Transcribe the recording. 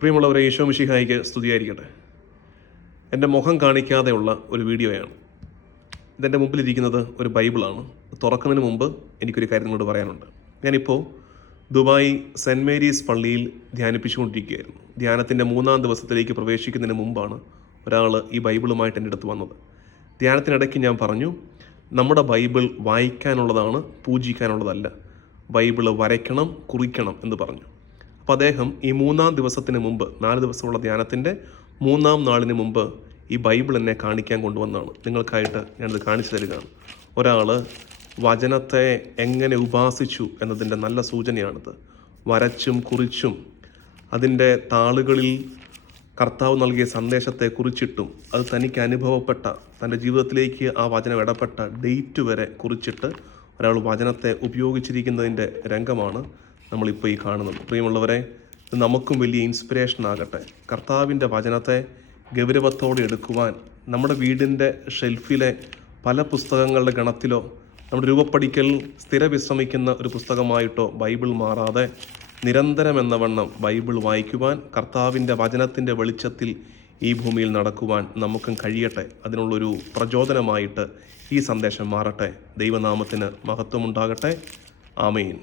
പ്രിയമുള്ളവരെ ഈശോ മിഷിഹായിക്ക് സ്തുതിയായിരിക്കട്ടെ. എന്റെ മുഖം കാണിക്കാതെയുള്ള ഒരു വീഡിയോയാണ്. ഇതെന്റെ മുമ്പിലിരിക്കുന്നത് ഒരു ബൈബിളാണ്. തുറക്കുന്നതിന് മുമ്പ് എനിക്കൊരു കാര്യം നിങ്ങളോട് പറയാനുണ്ട്. ഞാനിപ്പോൾ ദുബായ് സെന്റ് മേരീസ് പള്ളിയിൽ ധ്യാനിപ്പിച്ചുകൊണ്ടിരിക്കുകയായിരുന്നു. ധ്യാനത്തിന്റെ മൂന്നാം ദിവസത്തിലേക്ക് പ്രവേശിക്കുന്നതിന് മുമ്പാണ് ഒരാൾ ഈ ബൈബിളുമായിട്ട് എന്റെ അടുത്ത് വന്നത്. ധ്യാനത്തിനിടയ്ക്ക് ഞാൻ പറഞ്ഞു നമ്മുടെ ബൈബിൾ വായിക്കാനുള്ളതാണ് പൂജിക്കാനുള്ളതല്ല. ബൈബിൾ വരയ്ക്കണം കുറിക്കണം എന്ന് പറഞ്ഞു. അപ്പോൾ അദ്ദേഹം ഈ മൂന്നാം ദിവസത്തിന് മുമ്പ് നാല് ദിവസമുള്ള ധ്യാനത്തിന്റെ മൂന്നാം നാളിന് മുമ്പ് ഈ ബൈബിൾ എന്നെ കാണിക്കാൻ കൊണ്ടുവന്നാണ് നിങ്ങൾക്കായിട്ട് ഞാനിത് കാണിച്ചു തരികയാണ്. ഒരാൾ വചനത്തെ എങ്ങനെ ഉപാസിച്ചു എന്നതിന്റെ നല്ല സൂചനയാണിത്. വരച്ചും കുറിച്ചും അതിന്റെ താളുകളിൽ കർത്താവ് നൽകിയ സന്ദേശത്തെ കുറിച്ചിട്ടും അത് തനിക്ക് അനുഭവപ്പെട്ട തന്റെ ജീവിതത്തിലേക്ക് ആ വചനം ഇടപെട്ട ഡേറ്റ് വരെ കുറിച്ചിട്ട് ഒരാൾ വചനത്തെ ഉപയോഗിച്ചിരിക്കുന്നതിന്റെ രംഗമാണ് നമ്മളിപ്പോൾ ഈ കാണുന്നത്. പ്രിയമുള്ളവരെ നമുക്കും വലിയ ഇൻസ്പിറേഷൻ ആകട്ടെ. കർത്താവിന്റെ വചനത്തെ ഗൗരവത്തോടെ എടുക്കുവാൻ നമ്മുടെ വീടിന്റെ ഷെൽഫിലെ പല പുസ്തകങ്ങളുടെ ഗണത്തിലോ നമ്മുടെ രൂപപ്പടിക്കൽ സ്ഥിര വിശ്രമിക്കുന്ന ഒരു പുസ്തകമായിട്ടോ ബൈബിൾ മാറാതെ നിരന്തരം എന്നവണ്ണം ബൈബിൾ വായിക്കുവാൻ കർത്താവിന്റെ വചനത്തിന്റെ വെളിച്ചത്തിൽ ഈ ഭൂമിയിൽ നടക്കുവാൻ നമുക്കും കഴിയട്ടെ. അതിനുള്ളൊരു പ്രചോദനമായിട്ട് ഈ സന്ദേശം മാറട്ടെ. ദൈവനാമത്തിന് മഹത്വമുണ്ടാകട്ടെ. ആമീൻ.